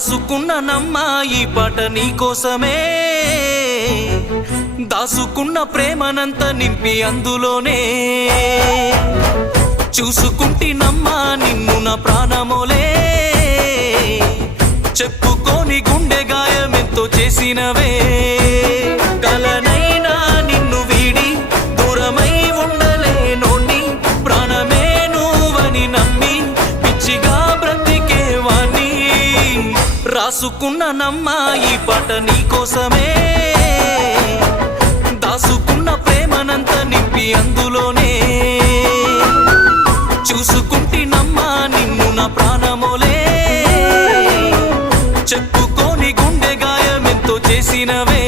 రాసుకున్ననమ్మా ఈ పాట నీకోసమే, దాసుకున్న ప్రేమనంత నింపి అందులోనే, చూసుకుంటినమ్మా నిన్ను నా ప్రాణమోలే, చెప్పుకోని గుండె గాయమెంతో చేసినవే, కలనైనా నిన్ను వీడి దూరమై ఉండలేనోని, ప్రాణమే నువ్వని నమ్మి పిచ్చిగా బ్రతికేవాణ్ణి, రాసుకున్ననమ్మా ఈ పాట నీకోసమే, దాసుకున్న ప్రేమనంత నింపి అందులోనే, చూసుకుంటినమ్మా నిన్ను నా ప్రాణమోలే, చెప్పుకోని గుండె గాయమెంతో చేసినవే.